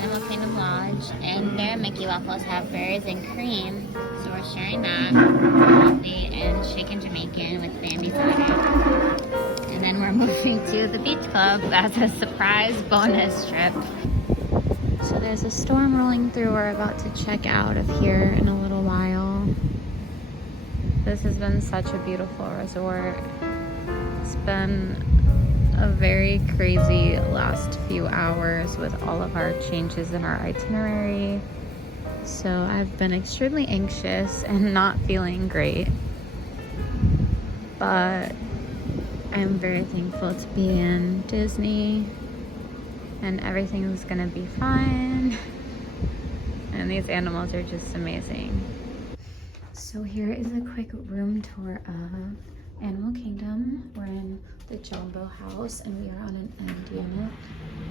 Animal Kingdom Lodge, and their Mickey waffles have berries and cream, so we're sharing that. Coffee and shaken Jamaican with Bambi soda. And then we're moving to the beach club as a surprise bonus trip. So there's a storm rolling through. We're about to check out of here in a little while. This has been such a beautiful resort. It's been a very crazy last few hours with all of our changes in our itinerary. So I've been extremely anxious and not feeling great. But I'm very thankful to be in Disney and everything's gonna be fine. And these animals are just amazing. So here is a quick room tour of Animal Kingdom. We're in the Jumbo House and we are on an end unit.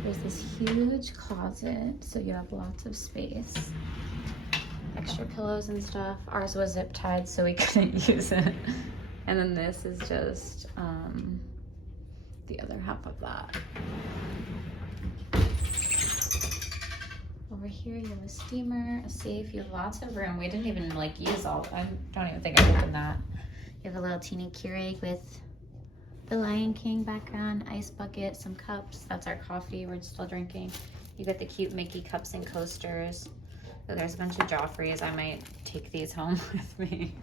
There's this huge closet, so you have lots of space. Extra pillows and stuff. Ours was zip tied, so we couldn't use it. And then this is just the other half of that. Over here you have a steamer, a safe, you have lots of room. We didn't even like use all, I don't even think I opened that. You have a little teeny Keurig with the Lion King background, ice bucket, some cups. That's our coffee we're still drinking. You got the cute Mickey cups and coasters. So there's a bunch of Joffreys. I might take these home with me.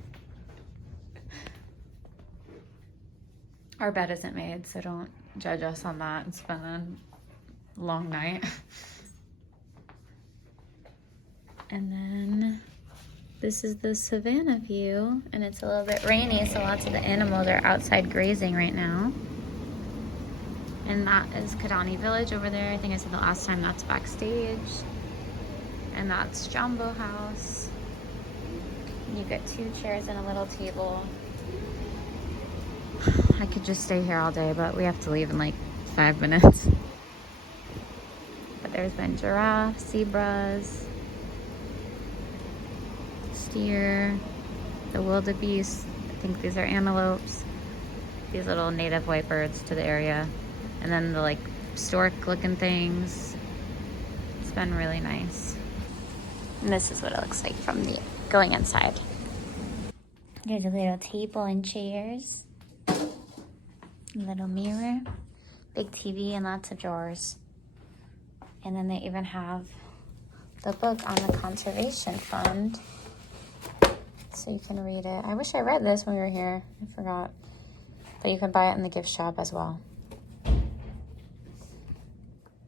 Our bed isn't made, so don't judge us on that. It's been a long night. And then this is the savannah view, and it's a little bit rainy, so lots of the animals are outside grazing right now. And that is Kidani Village over there. I think I said the last time that's backstage. And that's Jumbo House. And you get 2 chairs and a little table. I could just stay here all day, but we have to leave in like 5 minutes. But there's been giraffe, zebras, steer, the wildebeest. I think these are antelopes. These little native white birds to the area. And then the like stork looking things. It's been really nice. And this is what it looks like from the going inside. There's a little table and chairs. A little mirror, big TV, and lots of drawers. And then they even have the book on the Conservation Fund, so you can read it. I wish I read this when we were here. I forgot. But you can buy it in the gift shop as well.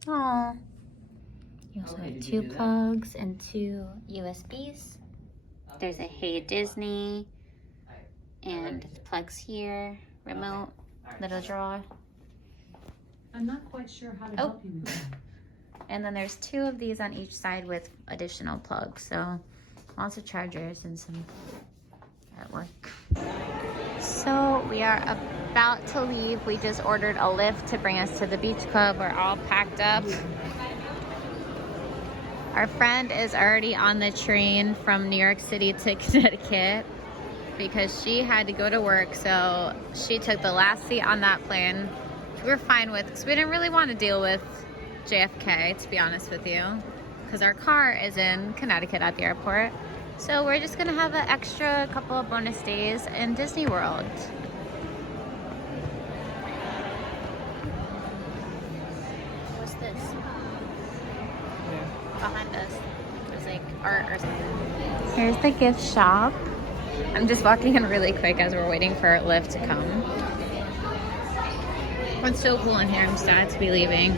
Aww. You also have 2 plugs and 2 USBs. There's a Hey Disney, and the plugs here, remote. Little drawer. I'm not quite sure how to help you with that. And then there's 2 of these on each side with additional plugs. So lots of chargers and some artwork. So we are about to leave. We just ordered a Lyft to bring us to the beach club. We're all packed up. Our friend is already on the train from New York City to Connecticut, because she had to go to work, so she took the last seat on that plane. We were fine with, because we didn't really want to deal with JFK, to be honest with you, because our car is in Connecticut at the airport. So we're just gonna have an extra couple of bonus days in Disney World. What's this? Behind us, there's like art or something. Here's the gift shop. I'm just walking in really quick as we're waiting for our Lyft to come. It's so cool in here. I'm sad to be leaving,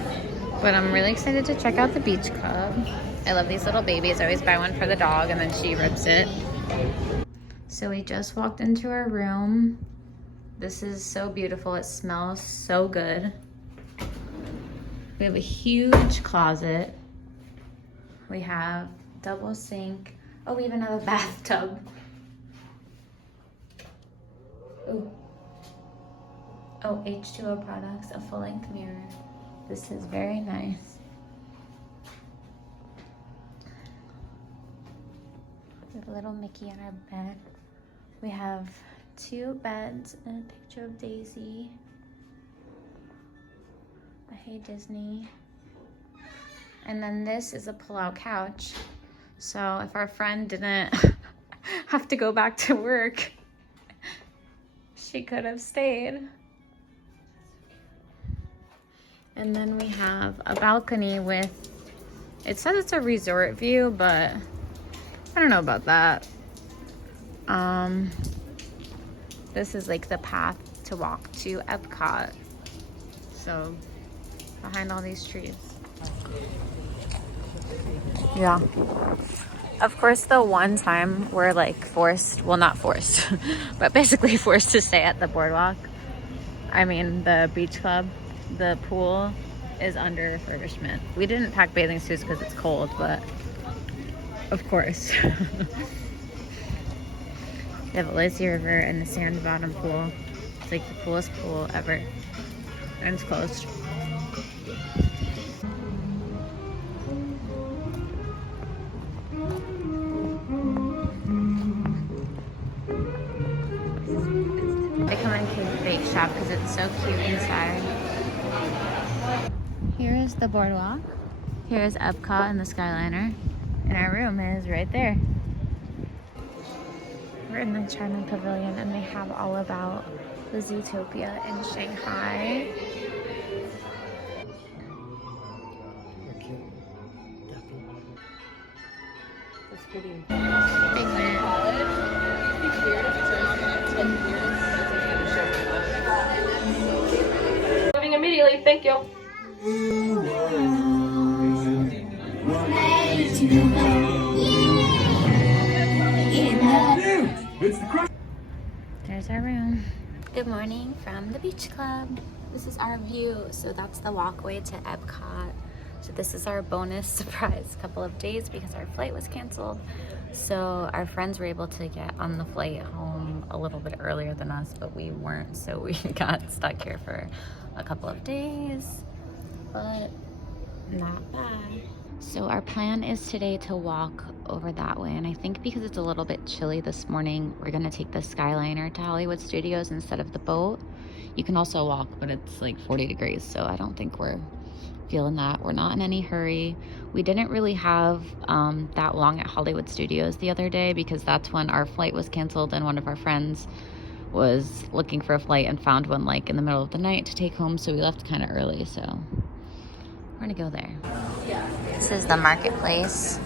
but I'm really excited to check out the beach club. I love these little babies. I always buy one for the dog and then she rips it. So we just walked into our room. This is so beautiful. It smells so good. We have a huge closet. We have double sink. Oh, we even have a bathtub. Ooh. Oh, H2O products, a full-length mirror. This is very nice. We have a little Mickey on our bed. We have 2 beds and a picture of Daisy. A Hey Disney. And then this is a pull-out couch. So if our friend didn't have to go back to work, she could have stayed. And then we have a balcony with, it says it's a resort view, but I don't know about that. This is like the path to walk to EPCOT. So behind all these trees. Yeah. Of course, the one time we're like forced, well, not forced, but basically forced to stay at the boardwalk. I mean, the beach club, the pool is under refurbishment. We didn't pack bathing suits because it's cold, but of course. They have a lazy river and the sand bottom pool. It's like the coolest pool ever. And it's closed. I come in to bait shop because it's so cute inside. Here is the boardwalk. Here is EPCOT and the Skyliner. And our room is right there. We're in the China Pavilion and they have all about the Zootopia in Shanghai. That's pretty. Figment. Moving immediately, thank you. There's our room. Good morning from the beach club. This is our view. So that's the walkway to EPCOT. So this is our bonus surprise couple of days because our flight was canceled. So our friends were able to get on the flight home a little bit earlier than us, but we weren't. So we got stuck here for a couple of days, but not bad. So our plan is today to walk over that way, and I think because it's a little bit chilly this morning, we're gonna take the Skyliner to Hollywood Studios instead of the boat. You can also walk, but it's like 40 degrees, so I don't think we're feeling that. We're not in any hurry. We didn't really have that long at Hollywood Studios the other day because that's when our flight was canceled and one of our friends was looking for a flight and found one like in the middle of the night to take home, so we left kind of early, so we're gonna go there. This is the marketplace,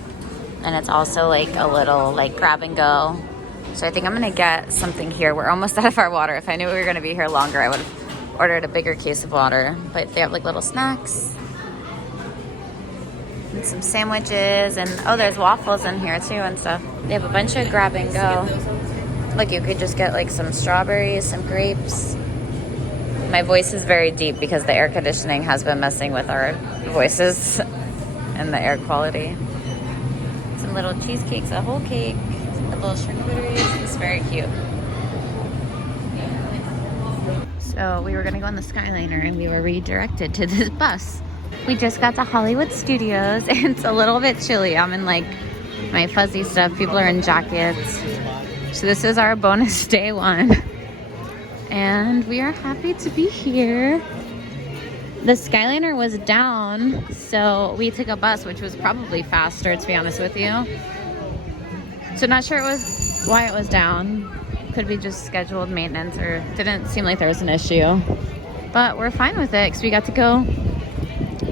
and it's also like a little like grab and go. So I think I'm gonna get something here. We're almost out of our water. If I knew we were gonna be here longer, I would have ordered a bigger case of water. But they have like little snacks and some sandwiches, and oh, there's waffles in here too and stuff. They have a bunch of grab and go. Look, you could just get like some strawberries, some grapes. My voice is very deep because the air conditioning has been messing with our voices and the air quality. Some little cheesecakes, a whole cake, a little charcuterie. It's very cute. So we were gonna go on the Skyliner and we were redirected to this bus. We just got to Hollywood Studios and it's a little bit chilly. I'm in like my fuzzy stuff. People are in jackets. So this is our bonus day one. And we are happy to be here. The Skyliner was down, so we took a bus, which was probably faster, to be honest with you. So not sure why it was down. Could be just scheduled maintenance, or didn't seem like there was an issue. But we're fine with it because we got to go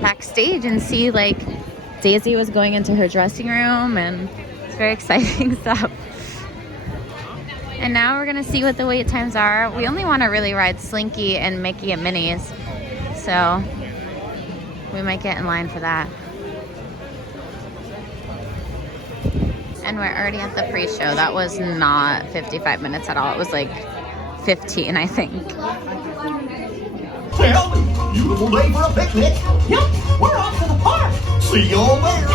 backstage and see like Daisy was going into her dressing room, and it's very exciting stuff. And now we're gonna see what the wait times are. We only want to really ride Slinky and Mickey and Minnie's, so we might get in line for that. And we're already at the pre-show. That was not 55 minutes at all. It was like 15, I think. Well, beautiful day for a picnic. Yep, we're off to the park. See you all there.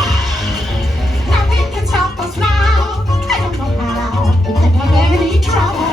Nothing can stop us now. I don't know how. We couldn't have any trouble.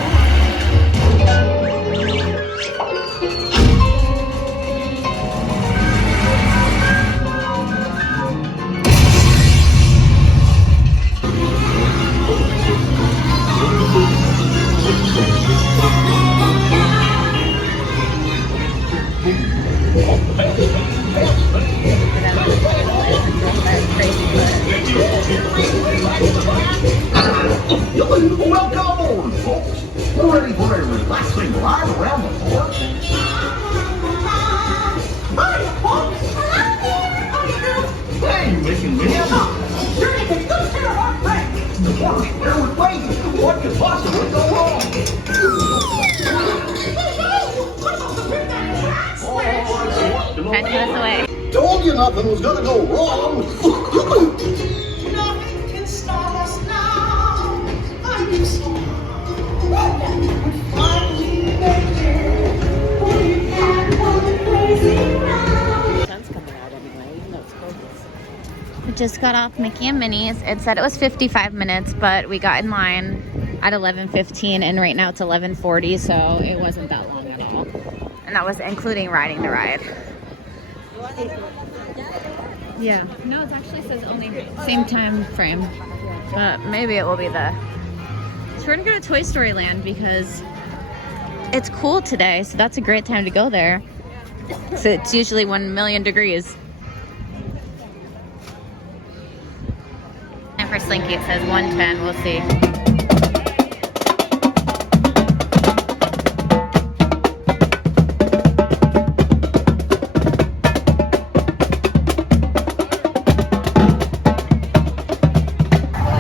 You missing me? You're making good care of our friend. The more we bear with waiting, what could possibly go wrong? What about the big guy? Trying to put us away. Told you nothing was gonna go wrong. Nothing can stop us now. I'm so finally make it. We can't go crazy now. Sun's coming out anyway, even though it's cold. We just got off Mickey and Minnie's. It said it was 55 minutes, but we got in line at 11:15, and right now it's 11:40, so it wasn't that long at all. And that was including riding the ride. Yeah. No, it actually says only same time frame, but maybe it will be the... So we're gonna go to Toy Story Land because it's cool today, so that's a great time to go there. So it's usually 1,000,000 degrees. And for Slinky it says 110, we'll see.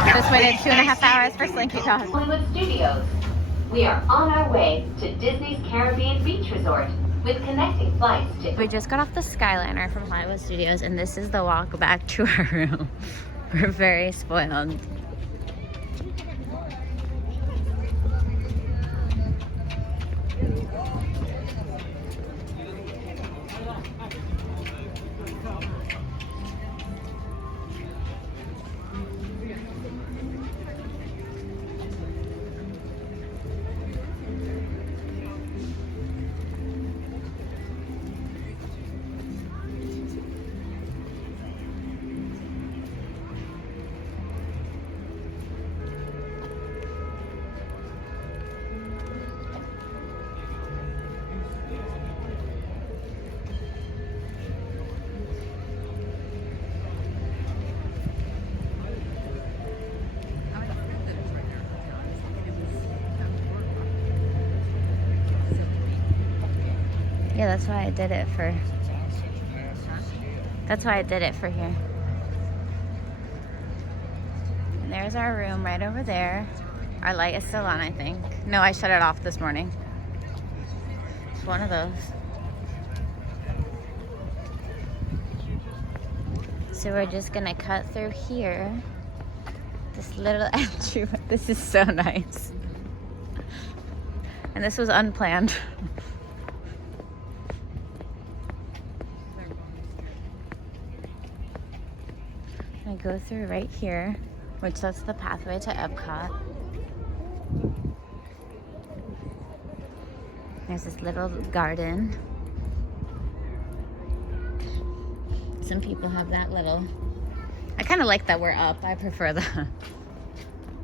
Just waited 2.5 hours for Slinky Dog. Hollywood Studios. We are on our way to Disney's Caribbean Beach Resort with connecting flights to... We just got off the Skyliner from Hollywood Studios, and this is the walk back to our room. We're very spoiled. Yeah, that's why I did it for... That's why I did it for here. And there's our room right over there. Our light is still on, I think. No, I shut it off this morning. It's one of those. So we're just gonna cut through here. This little entry. This is so nice. And this was unplanned. I go through right here, which that's the pathway to EPCOT. There's this little garden. Some people have that little... I kind of like that we're up. I prefer the...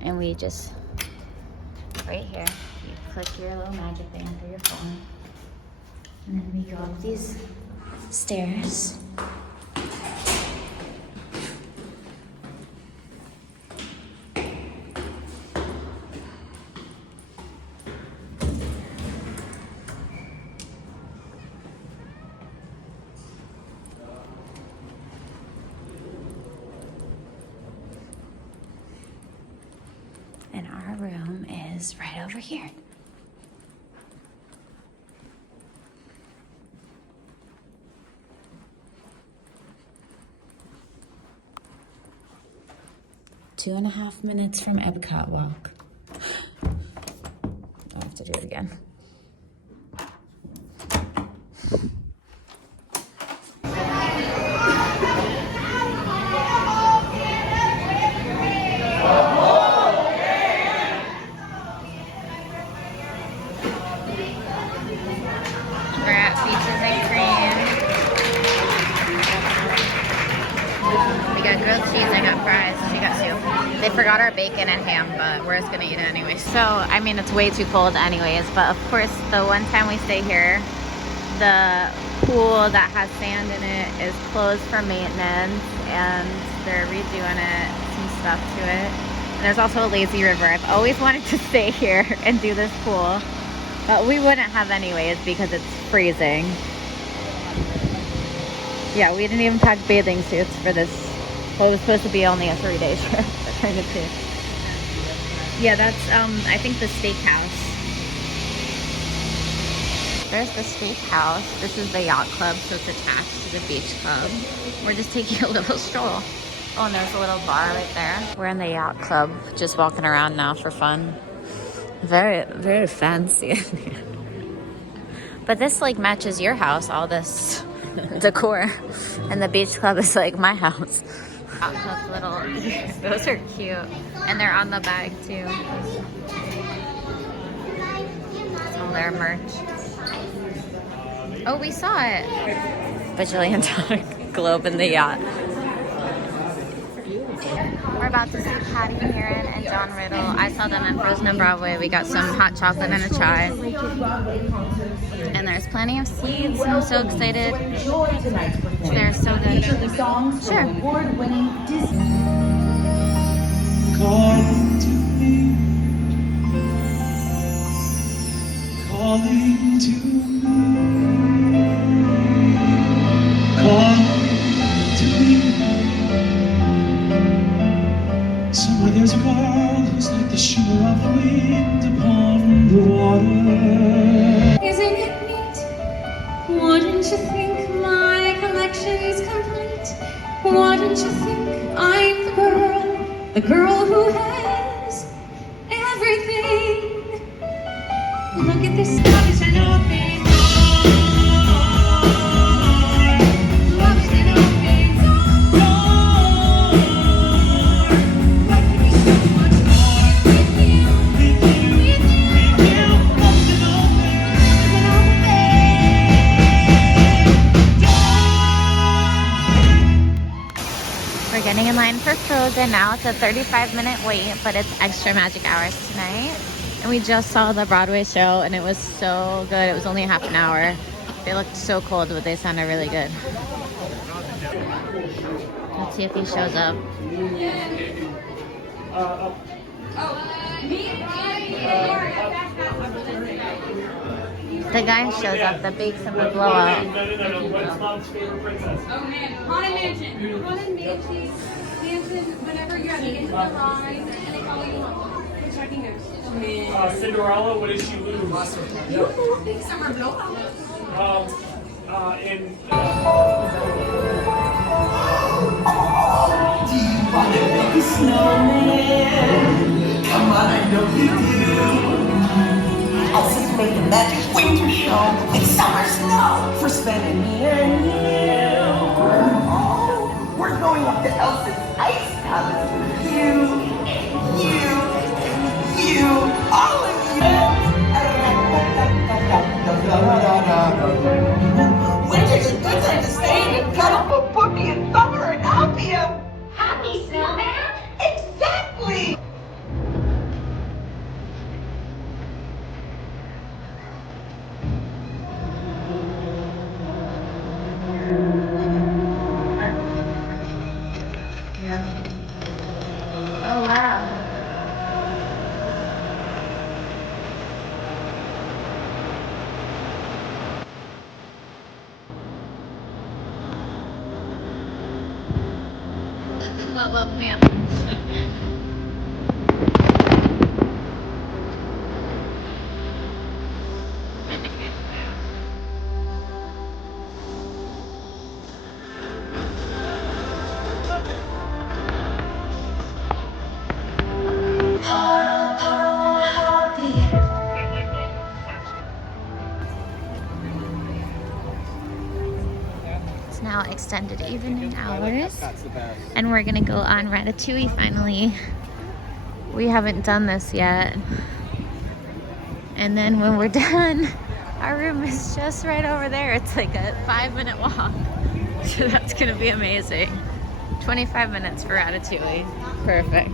And we just... Right here, you click your little magic thing through your phone. And then we go up these stairs. And our room is right over here. Two and a half minutes from EPCOT walk. I'll have to do it again. They forgot our bacon and ham, but we're just gonna eat it anyway. So, I mean, it's way too cold anyways, but of course, the one time we stay here, the pool that has sand in it is closed for maintenance, and they're redoing it, some stuff to it. And there's also a lazy river. I've always wanted to stay here and do this pool, but we wouldn't have anyways because it's freezing. Yeah, we didn't even pack bathing suits for this Well, it was supposed to be only a 3-day trip. Turned it to. Yeah, that's I think the steakhouse. There's the steakhouse. This is the yacht club, so it's attached to the beach club. We're just taking a little stroll. Oh, and there's a little bar right there. We're in the yacht club, just walking around now for fun. Very, very fancy. But this like matches your house, all this decor. And the beach club is like my house. Yacht club little, those are cute. And they're on the bag too. Some of their merch. Oh, we saw it. Bajillion dollar globe in the yacht. We're about to see Patty Heron and John Riddle. I saw them at Frozen and Broadway. We got some hot chocolate and a chai. And there's plenty of seats. I'm so excited. They're so good. Sure. Calling to me, calling to me, calling to me. Somewhere there's a girl who's like the shimmer of wind upon the water. Isn't it neat? Wouldn't you think my collection's complete? Wouldn't you think I'm the girl who has everything? Look at this love is an open door. Love is an open door. What could be so much more with you? With you. Love is an open door. We're getting in line for Frozen now. It's a 35-minute wait, but it's extra magic hours tonight. And we just saw the Broadway show, and it was so good. It was only half an hour. They looked so cold, but they sounded really good. Let's see if he shows up. The guy shows up, the big simple blowout. Haunted Mansion. Haunted Mansion. Whenever you're at the end of the line, and they call you checking it. Cinderella, what did she lose? Big summer blowout. In Do you want to make a snowman? Come on, I know you do. Elsa's made a magic winter show with summer snow for spending me and you. Oh, we're going up to Elsa's ice palace with you, all of you. Winter's a good time to stay and cut up a bookie and thumper and opium. Happy snowman? Exactly. Oh, wow. Love me up. It's now extended evening hours, and we're gonna go on Ratatouille finally. We haven't done this yet. And then when we're done, our room is just right over there. It's like a 5-minute walk. So that's gonna be amazing. 25 minutes for Ratatouille. Perfect.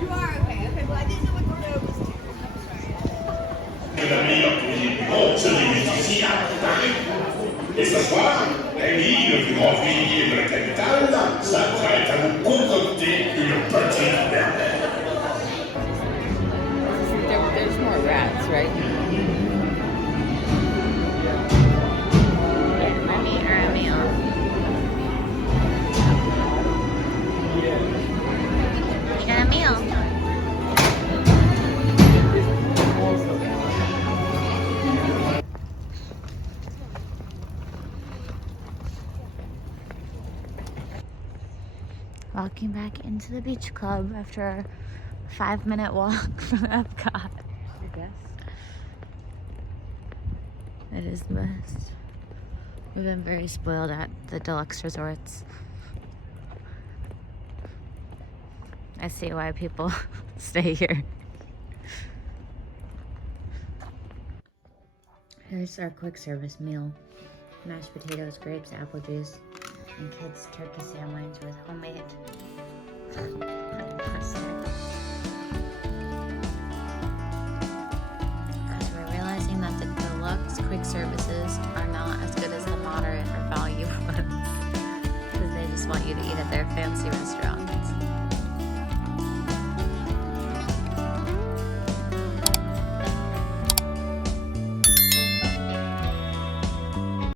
You are okay. Okay, well, I didn't know what the road was to. Et ce soir, Ellie, le plus grand cuisinier de la capitale, s'apprête à vous concocter une petite merveille. There's more rats, right? You got a meal. Walking back into the beach club after a 5-minute walk from EPCOT. I guess. It is the best. We've been very spoiled at the deluxe resorts. I see why people stay here. Here's our quick service meal. Mashed potatoes, grapes, apple juice, and kids' turkey sandwich with homemade mustard. Because we're realizing that the deluxe quick services are not as good as the moderate or value ones. Because they just want you to eat at their fancy restaurants.